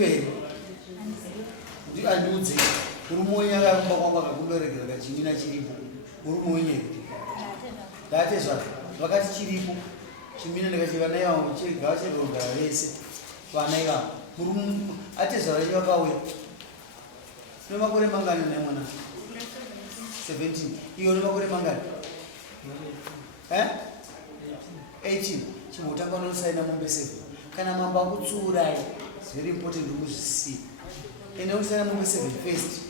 Chiripe. Andudze. Urumonya kakumba kwamba kakuberekera kachimina chiripo. Urumonye. Datezwa. Vakati chiripo. Chimina ndikachiva naye wangu chigawa cheronda vese. Vana iva. Atezwa vachiva kauya. Une makore mangani naye mwana? 17. Iyo une makore mangani? 18. Chimutanga unosaina mombe 7. Kana mamba kutsuurai. It's very important to see. Enda unosaina mombe 7 first.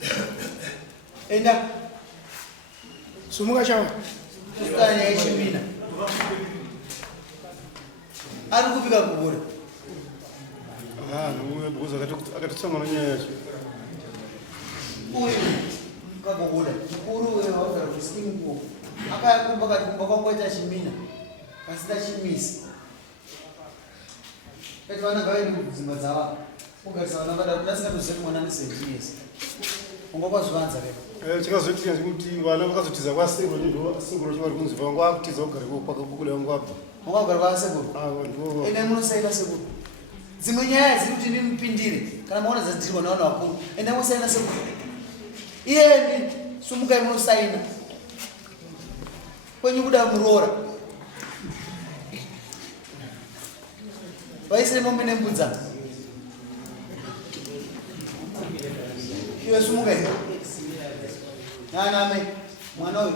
Enda. Sumuka chawa. Kusitanya yechimina. Ari kupika kugura. Nuwe buza akatitsanga nanyaya. Uyu kagogoda. Mukuru wewe wauza kusikimu kwa. Akakumba kwaita chimina. Kasita chimisi. Kati vana ngavaende kudzimba dzava. Ugarisa vana vasingatozii mwana ndisejiyesi. Ungakwazivanza kaipa. Chikazoitika kuti vana vakazotiza kwasekuru ndo sekuru chivari kunzi vangu akutiza kugara kwakakukule vangu abva. Ungagara kwasekuru? Ene munosaina sekuru. Dzimwe nyaya dziri kuti ndimupindire kana maona dzadzirirwa navanhu vakuru. Ene munosaina sekuru. Iyeni sumukai munosaina. Kwenyu kuda muroora. Vaisire mombe nembudza. Iwe sumukai. Nana mai. Mwana uyu.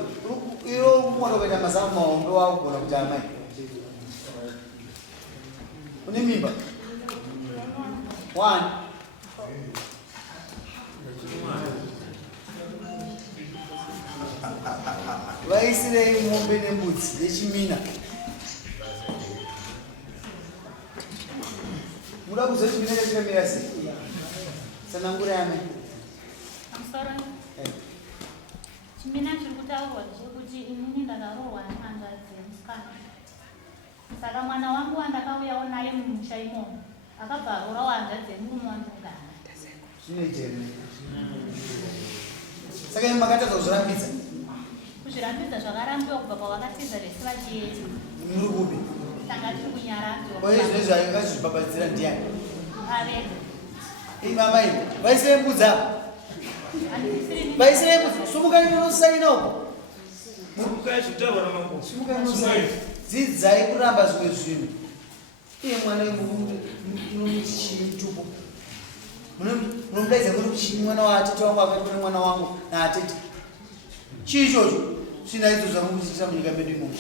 Iro mwana ukaita mazamu maombe wakugona kuti amai. Une mimba? 1. Vaisire mombe nembudzi yechimina. Muda kuziva chimina chachikamira sei? Sanangura yame. Amsoro. Chimina chiri kutaurwa kuti inini ndakarohwa namandazi emusikana. Saka mwana wangu wandakauyawo naye mumusha imomo akabva arorawo hanzvadzi yemurume wandinogara. Zvinejeri. Saka imi makatadza kuzvirambidza? Kuzvirambidza zvakarambiwa kubva pawakatiza resi vachienda. Muri kupi? Tanga tiri kunyaradzwa. Kwa hiyo zvinezvi angazvibhabhadzira ndiani? Avega. Mamai, vaisire mbudzi apa? Vaisire mbudzi. Sumukai munosaina uko. Sumukai zvitaura namangu. Sumukai munosaina. Dzidzai kuramba zvimwe zvinhu. Iye mwana munomuchitupo. Munomudaidza muri kuchii mwana waatete wangu akati kune mwana wangu naatete. Chii ichocho? Zvina idzo zvamukuchitira munyika medu imomo.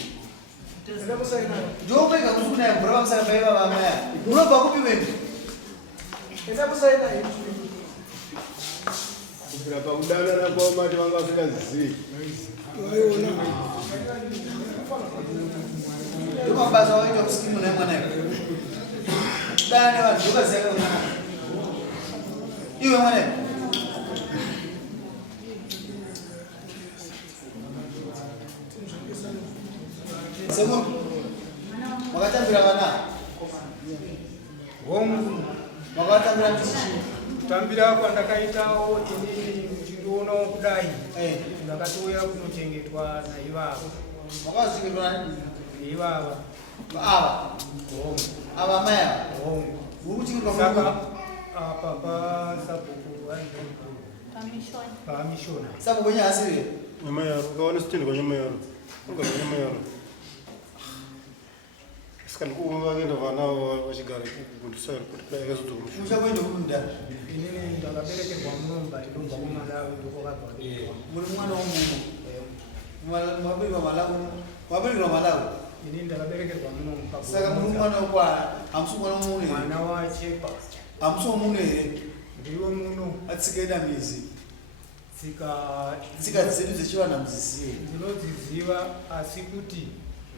Ndokwega kuti kunaya mvura vamusaka baiva vamaya. Munobva kupi wepi? Kubvira pakudanana kwavo mati vanga vasingazivi. Ndomabasa waita kusikimu naye mwana iwe. Kudana nevanhu ndokaziya kana mwana. Iwe mwana iwe. Sekuru. Makatambira vana. Hongu. Makatambira tichi. Kutambira kwandakaitawo inini ndinoona kudai. Ndakatouya kunochengetwa naivava. Makazvikirwa nani? Naivava. Ava. Hongu. Ava mai ava. Hongu. Uri kuchingirwa Saka munhu. apa pasabhuku Pamishoni. pamishona. Sabhuku nyasiri. Nyama yaro, ukaona sitende kwa nyama yaro. Ukazwa nyama yaro. Saka ndikuva vakaenda vana vachigara kundisara kuti kudai akazotokumusha. Muchakuenda kunda. Inini ndakaberekerwa munomba ndinobva kuMalawi ndokokabva. Muri mwana womunhu. Mwaberekwa Malawi. Mwaberekwa Malawi. Inini ndakaberekerwa munomba. Saka muri mwana wokwa hamusi mwana womunhu. Mwana wachepa. Hamusi womunhu here. Ndiwe muno. Atsikaenda mizi. Tsika dzedu dzechivanhu hamuzizive. Ndinodziziva asi kuti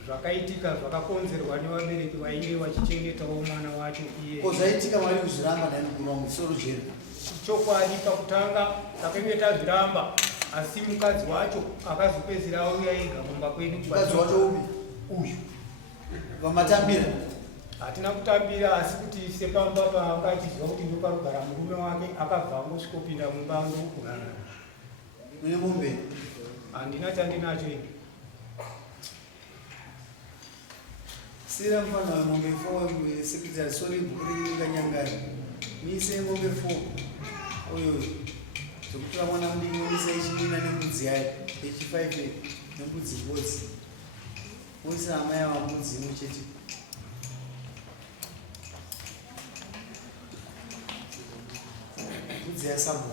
zvakaitika zvakakonzerwa nevabereki vainge vachichengetawo mwana wacho iye. Ko zvaitika mari kuzviramba nani kurwa soro jeri. Chokwadi pakutanga takenge tazviramba asi mukadzi wacho akazopedzera auya ega mumba kwedu. Mukadzi wacho upi? Uyu. Vamatambira. Hatina kutambira asi kuti sepamba paangachiziva kuti ndoparogara murume wake akabva angosvikopinda mumba ndokugara. Mune mombe? Handina chandinacho ini. Sira mfano wa mombe 4 sekretari sori bukuri kanyangari. mise mombe 4 uyo zokutora mwana mudiki mise ichimina nembudzi yayo yechi5 nembudzi mbodzi wese amai avambudzi imwe chete mbudzi yasambo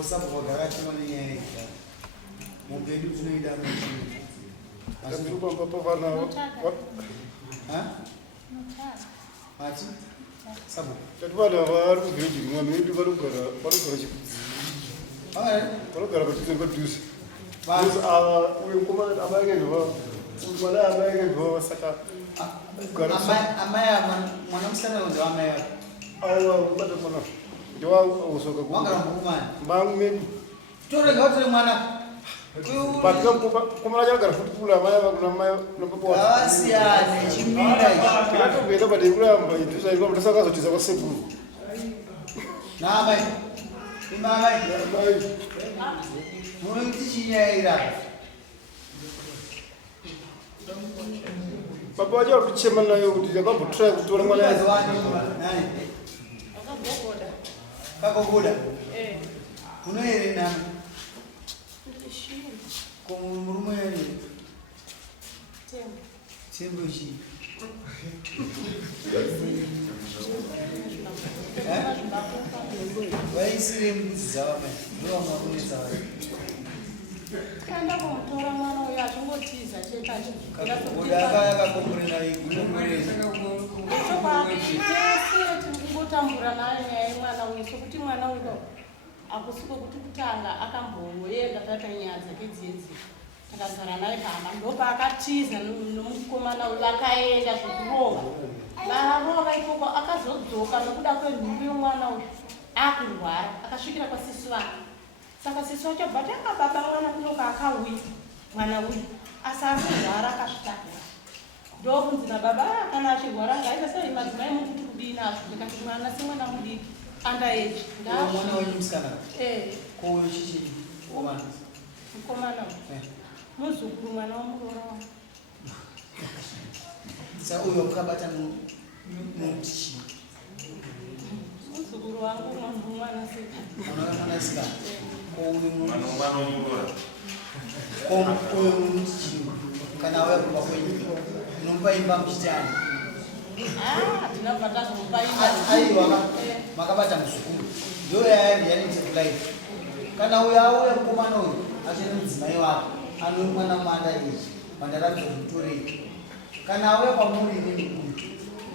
osambo kwagara chimwa nenyaya yekugara mombe yedu tinoida mati sambo Vana vari kuvhireji rimwe vedu vanogara chikudzi vanogara padhuze padhuze ava uyu mukomana amai akaendwa mwana amai akaendwa saka amai mwana musana ndo amai wake ava kubata mwana ndowasoka wangara mukomana mbangu medu torenga utore mwana komana chakagara futi kula amai vakuna mai nopapa avasiyane chimira ichi tikatogenda padei kuramba idhusaika tasakazotiza kwasekuru naamai imamai munoiti chinyaira baba vacho vari kuchema nayo kuti yakambotrai kutora mwana kakobuda unoere nami komurume ere tembo chi vaisire mbudzi dzavamai ndovamwakunetsa vari Kanda kumutora mwana uyo achingotiza chekacho. kakobuda akakomborera igumurezi Kungotambura nayo nyaya yemwana uyu sokuti mwana uyo akusiko kuti kutanga akamboenda tata nyaya dzake dzidzi takagara naye pamba ndopaakatiza nomukomana uyu akaenda zvekurova varova ikoko akazodzoka nokuda kwenhumbu yomwana uyu akurwara akasvikira kwasisi vake saka sisi wacho bhatanga baba mwana kunoka akauya mwana uyu asi arikurwara akasvitakira ndokunzi nababa kana achirwara ngaita sei madzimai mukuti kudini azvo ndikati mwana semwana mudiki underage mwana wenyu musikana kouyo chichi komana mukomana muzukuru mwana womurora wangu sa uyo mukabata mutichi muzukuru wangu mwana sikana Mano uyo mutichi kana wauya kumba kwenyu unomupa imba muchitani tinobva tazomupa imba aiwa makabata muzukuru ndo yanetefulaifu kana uyo auya mukomana uyu achine mudzimai wake ano mwana manda ichi mandaramzomutorei kana auya kwamuri nemukuru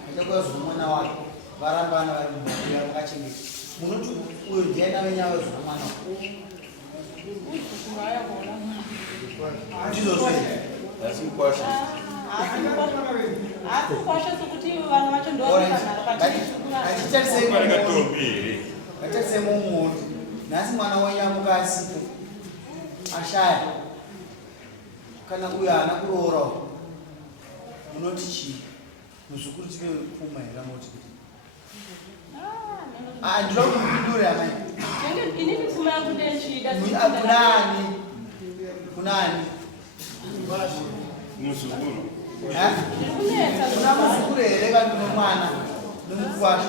achakuyazuva mwana wake varambana vari mumabuya vakachengeta munoti uyo ndiana venyawe zuva mwana muzukuru aya kuona mwana Asimukwasha. akukwasha sokuti vanhu vacho ndovatarise mumuoti nhasi mwana wenyamuka asipo ashaya kana uyo haana kuroora munoti chii muzukuru tive pfuma hera moti ndinoda kumupindure amai inini pfuma yangu ndechida kunani Muzukuru. kuna muzukuru here vanduno mwana nomukwasha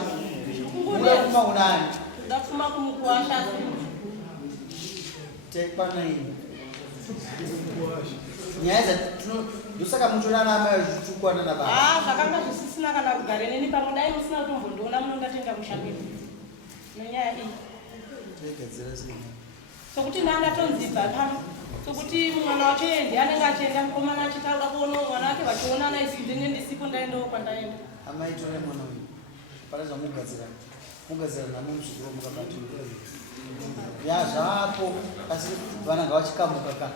uda kuma kunani ndapfuma kumukwasha tekpanaini nyaya ndosaka mutonana amai achitukwana nababa zvakanga zvisisina kana kugara neni pamwe dai musina kutombondiona munongatenda kushambira nenyaya iyi sokuti ndangatonzibva pano sokuti mwana wacho endi anenge achienda mukomana achitaura kuona mwana wake vachionana isidhine ndisipo ndaendawo kwandaenda amai tore mwana uyu pane zvamugadzira namo muzukuru mukabatira yazvapo asi vana ngavachikamuka ka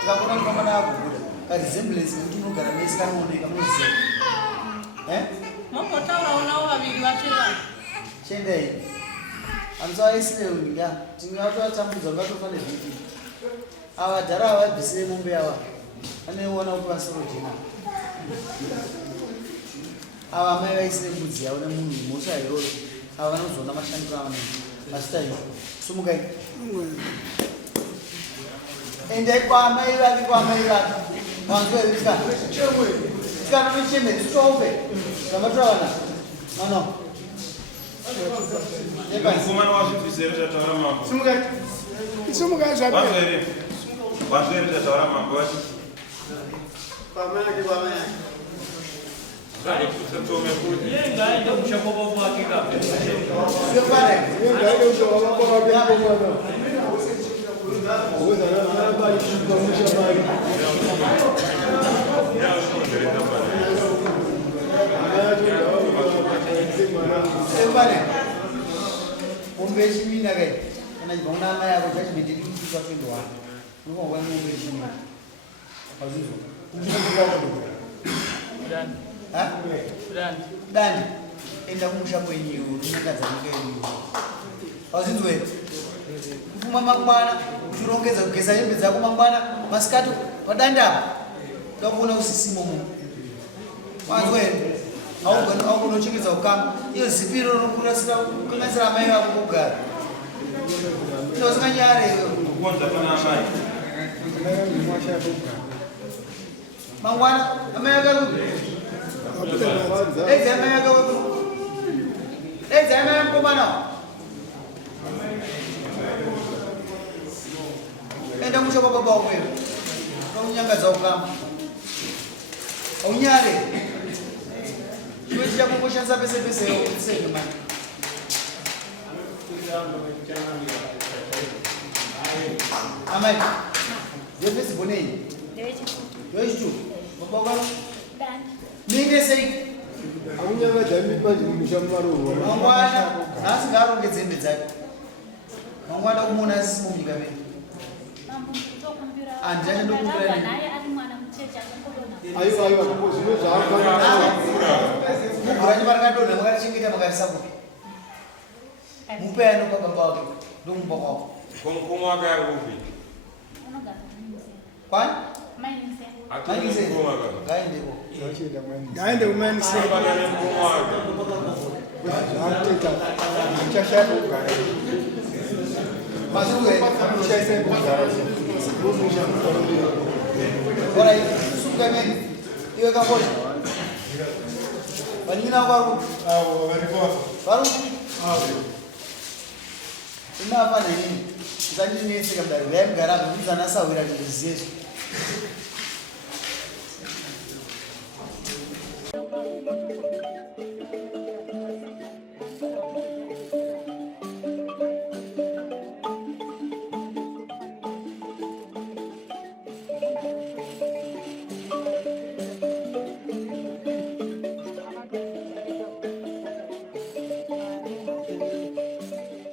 tikakona mukamana akubuda karesemblance nekuti unogara mese kanooneka muziva mombotaurawo navo vaviri vachevana chendai amusavaisireunga tingatovatambudza ngatofane vhiki ava dhara avabvisire mombe ava anoiona kuti vasorojena ava mai vaisire mbudzi yavo nemunhu mhosva iroro ava vanozoona mashandiro avo masitaio sumukai endai kwaamai vake vanzweika Musikana mecheme tsope. Kamatswana. Mano. Mfumano wa zvibvisere zvataura mambo. Simuka zvapi. Vazvere zvataura mambo wacho. Pamake. Zvari kutotome kuti. Yenga aende kushakova kwake kape. Separe. Yenga aende kushakova kwake komana. Uza na bali kumusha bali. Separe. Umbeshi mina kai. Kana jibona mai yako judgment ndi kufa kwendwa. Nuko wani umbeshi mina. Azizo. Umbeshi wako. Ha? Dani. Enda kumusha kwenyu, ndinakaza kwenyu. Azizo wewe. Kufuma mangwana, uchirongedza kugeza hembe dzako mangwana, masikati padanda. Ndakuna usisimo mu. Wazwe. Aunochengedza ukama. Iyo zipiro rokurasira kunasira mai vako kugara. Ndosinganyare Kukonza pana mai. mangwana amai vako. Eza amai vako. Eza amai mkomana. Enda musha kwa baba wako. Unyangaza ukama. Aunyale. Chiwechi kungoshandisa pese senge mani. Amai. Yefesi bonei. Yoichu. Baba wako. Ninge sei. Aunyanga jambi manje kumusha mwaro. Mangwana nasi ngaronge dzembe dzake. Mangwana kumona simo nyika veni. Andani ndokumbira naye ari mwana muchecha akokodona. Ayo zvino zvaakana. Mugurani marakadonha makatichengeta makarisa kupi. Mupe ano baba wake. Ndomupa kwako. Kumkumu wake ari kupi? Unogara munise. Kwani? Mainise. Mainise. Kumkumu wake. Gaendeko. Ngaende kumani se. Bana nemkumu wake. Zvakuteta. Chashaka kugara. Mazuru Chaise kugara. Kumusha mwaro. Ora sukameni. Iwe kapocha. Vanina kwako. Awo variko. Varu. Ina hapa na nini? Zani nini sika mdari. Wewe mgarabu. Mzana sawira ni ziyesu.